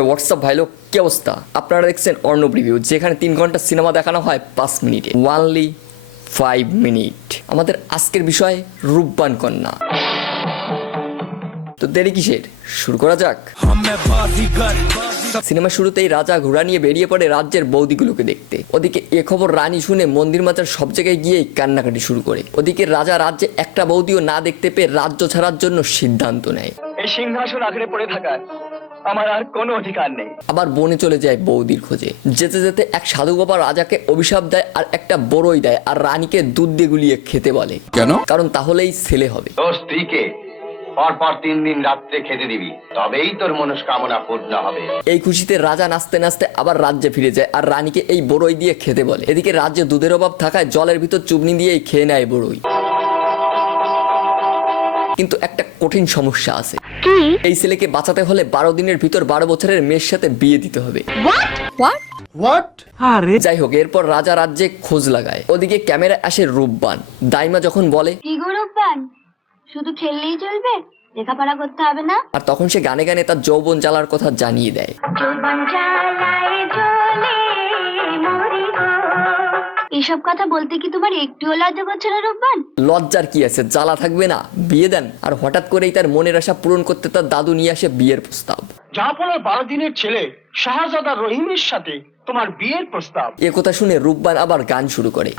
WhatsApp ভাই লোক, কি অবস্থা? আপনারা দেখছেন অর্ণব রিভিউ, যেখানে 3 ঘন্টা সিনেমা দেখানো হয় 5 মিনিটে, ওনলি 5 মিনিট। আমাদের আজকের বিষয় রূপবান কন্যা। তো দেরি কিসের, শুরু করা যাক। সিনেমা শুরুতেই রাজা ঘোড়া নিয়ে বেরিয়ে পড়ে রাজ্যের বৌদিগুলোকে দেখতে। ওদিকে এ খবর রানী শুনে মন্দির মাজার সব জায়গায় গিয়েই কান্নাকাটি শুরু করে। ওদিকে রাজা রাজ্যে একটা বৌদিও না দেখতে পেয়ে রাজ্য ছাড়ার জন্য সিদ্ধান্ত নেয়। এই সিংহাসন আঁকড়ে পড়ে থাকার আমার আর কোনো অধিকার নেই। আবার বনে চলে যায় বৌদির খোঁজে। যেতে যেতে এক সাধু বাবা রাজাকে অভিশাপ দেয় আর একটা বড়ই দেয়, আর রানীকে দুধ দিয়ে গুলিয়ে খেতে বলে। কেন? কারণ তাহলেই ছেলে হবে। তোর স্ত্রীকে পর 3 দিন রাত্রে খেতে দিবি, তবেই তোর মনস্কামনা পূর্ণ হবে। এই খুশিতে রাজা নাচতে নাচতে আবার রাজ্যে ফিরে যায় আর রানীকে এই বড়ই দিয়ে খেতে বলে। এদিকে রাজ্যে দুধের অভাব থাকায় জলের ভিতর চুবনি দিয়েই খেয়ে নেয় বড়ই। কিন্তু একটা কঠিন সমস্যা আছে। এই ছেলেকে বাঁচাতে হলে 12 দিনের ভিতর 12 বছরের মেয়ের সাথে বিয়ে দিতে হবে। যাই হোক, এরপর রাজা রাজ্যে খোঁজ লাগায়। ওদিকে ক্যামেরা আসে রূপবান। দাইমা যখন বলে, কি গো রূপবান, শুধু খেললেই চলবে, লেখাপড়া করতে হবে না? আর তখন সে গানে গানে তার যৌবন জ্বালার কথা জানিয়ে দেয়। যৌবন জ্বালায় জ্বলে মরি গো। এসব কথা বলতে কি তোমার একটুও লজ্জা করছে না রূপবান? লজ্জার কি আছে, জ্বালা থাকবে না, বিয়ে দেন। আর হঠাৎ করেই তার মনের আশা পূরণ করতে তার দাদু নিয়ে আসে বিয়ের প্রস্তাব। জাহাপনার 12 দিনের ছেলে শাহজাদা রহিমের সাথে তোমার বিয়ের প্রস্তাব। এ কথা শুনে রূপবান আবার গান শুরু করে।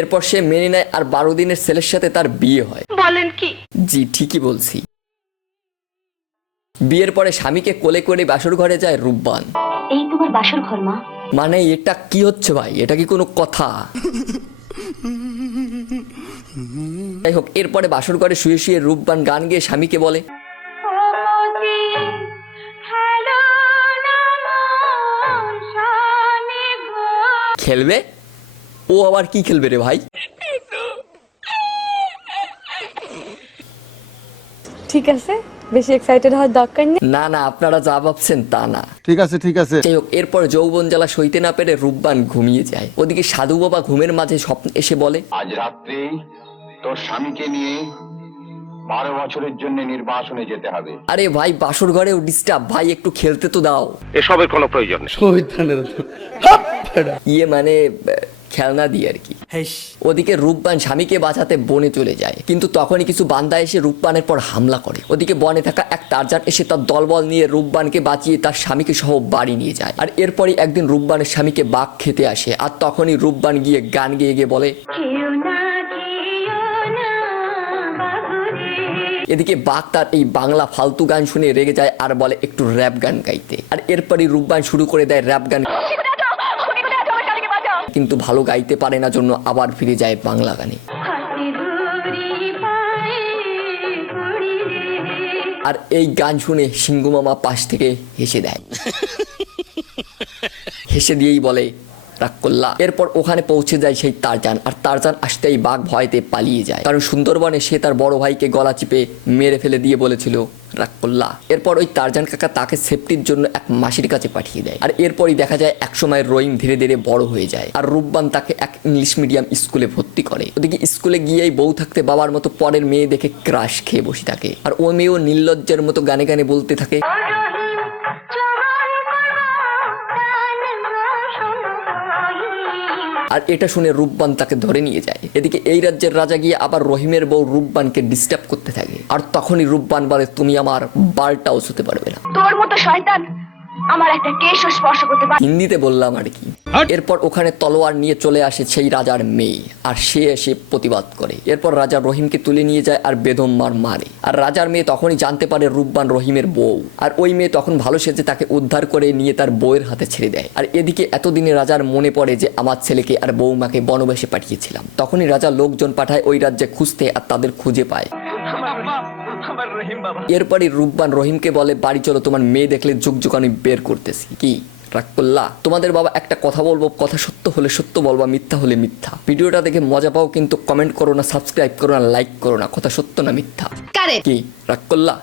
এরপর সে মেনে নেয় আর 12 দিনের ছেলের সাথে তার বিয়ে হয়। বলেন কি? জি, ঠিকই বলছি। বিয়ের পরে স্বামীকে কোলে করে বাসর ঘরে যায় রূপবান। এই তোমার বাসর ঘর মা? মানে এটা কি হচ্ছে ভাই, এটা কি কোনো কথা? যাই হোক, এরপরে বাসর ঘরে শুয়ে শুয়ে রূপবান গান গেয়ে স্বামীকে বলে, খেলবে? ও আবার কি খেলবে রে ভাই? ঠিক আছে, বেশি এক্সাইটেড হওয়ার দরকার নেই। না না, আপনারা যা ভাবছেন তা না। ঠিক আছে ঠিক আছে। যাই হোক, এরপর যৌবন জ্বালা সইতে না পেরে রূপবান ঘুমিয়ে যায়। ওদিকে সাধু বাবা ঘুমের মাঝে স্বপ্ন এসে বলে, আজ রাত্রে তোর স্বামীকে নিয়ে 12 বছরের জন্য নির্বাসনে যেতে হবে। আরে ভাই, বাসর ঘরেও ডিস্টার্ব, ভাই একটু খেলতে তো দাও। এসবের কোনো প্রয়োজন নেই। মানে খেলনা দিয়ে আর কি। ওদিকে রূপবান স্বামীকে বাঁচাতে বনে চলে যায়, কিন্তু তখনই কিছু বান্দা এসে রূপবানের পর হামলা করে। ওদিকে বনে থাকা এক টারজান এসে তার দলবল নিয়ে রূপবানকে বাঁচিয়ে তার স্বামীকে সহ বাড়ি নিয়ে যায়। আর এরপরই একদিন রূপবানের স্বামীকে বাঘ খেতে আসে, আর তখনই রূপবান গিয়ে গান গেয়ে গিয়ে বলে, এদিকে বাঘ তার এই বাংলা ফালতু গান শুনে রেগে যায় আর বলে একটু র্যাপ গান গাইতে। আর এরপরই রূপবান শুরু করে দেয় র্যাপ গান, কিন্তু ভালো গাইতে পারে না জন্য আবার ফিরে যায় বাংলা গানে। আর এই গান শুনে সিংহু মামা পাশ থেকে হেসে দেয়, হেসে দিয়েই বলে, রাগ করলা। এরপর ওখানে পৌঁছে যায় সেই টারজান, আর টারজান আসতেই বাঘ ভয়তে পালিয়ে যায়, কারণ সুন্দরবনে সে তার বড় ভাইকে গলা চিপে মেরে ফেলে দিয়ে বলেছিল রাগ করলা। এরপর ওই টারজান কাকা তাকে সেফটির জন্য এক মাসির কাছে পাঠিয়ে দেয়। আর এরপরই দেখা যায় একসময় রহিম ধীরে ধীরে বড় হয়ে যায়, আর রূপবান তাকে এক ইংলিশ মিডিয়াম স্কুলে ভর্তি করে। ওদিকে স্কুলে গিয়েই বউ থাকতে বাবার মতো পরের মেয়ে দেখে ক্রাশ খেয়ে বসে থাকে, আর ও মেয়েও নির্লজ্জের মতো গানে গানে বলতে থাকে, আর এটা শুনে রূপবান তাকে ধরে নিয়ে যায়। এদিকে এই রাজ্যের রাজা গিয়ে আবার রহিমের বউ রূপবানকে ডিস্টার্ব করতে থাকে, আর তখনই রূপবান বলে, তুমি আমার বালটাও ছুতে পারবে না। তোর মতো শয়তান আমার একটা কেশও স্পর্শ করতে পারে। হিন্দিতে বললাম আর কি। এরপর ওখানে তলোয়ার নিয়ে চলে আসে সেই রাজার মেয়ে, আর সে এসে প্রতিবাদ করে। এরপর রাজা রহিমকে তুলে নিয়ে যায় আর বেদম মারে। আর রাজার মেয়ে তখনই জানতে পারে রূপবান রহিমের বউ, আর ওই মেয়ে তখন ভালো সেজে তাকে উদ্ধার করে নিয়ে তার বউয়ের হাতে ছেড়ে দেয়। আর এদিকে এতদিনে রাজার মনে পড়ে যে আমার ছেলেকে আর বৌমাকে বনবাসে পাঠিয়েছিলাম। তখনই রাজা লোকজন পাঠায় ওই রাজ্যে খুঁজতে, আর তাদের খুঁজে পায়। এরপরই রূপবান রহিমকে বলে, বাড়ি চলো, তোমার মেয়ে দেখলে যুগ যুগ আমি বের করতেছি। কি রাগ করলা? তোমাদের বাবা একটা কথা বলবো, কথা সত্য হলে সত্য বলবা, মিথ্যা হলে মিথ্যা। ভিডিওটা দেখে মজা পাও, কিন্তু কমেন্ট করো না, সাবস্ক্রাইব করো না, লাইক করো না। কথা সত্য না মিথ্যা? কি রাগ করলা?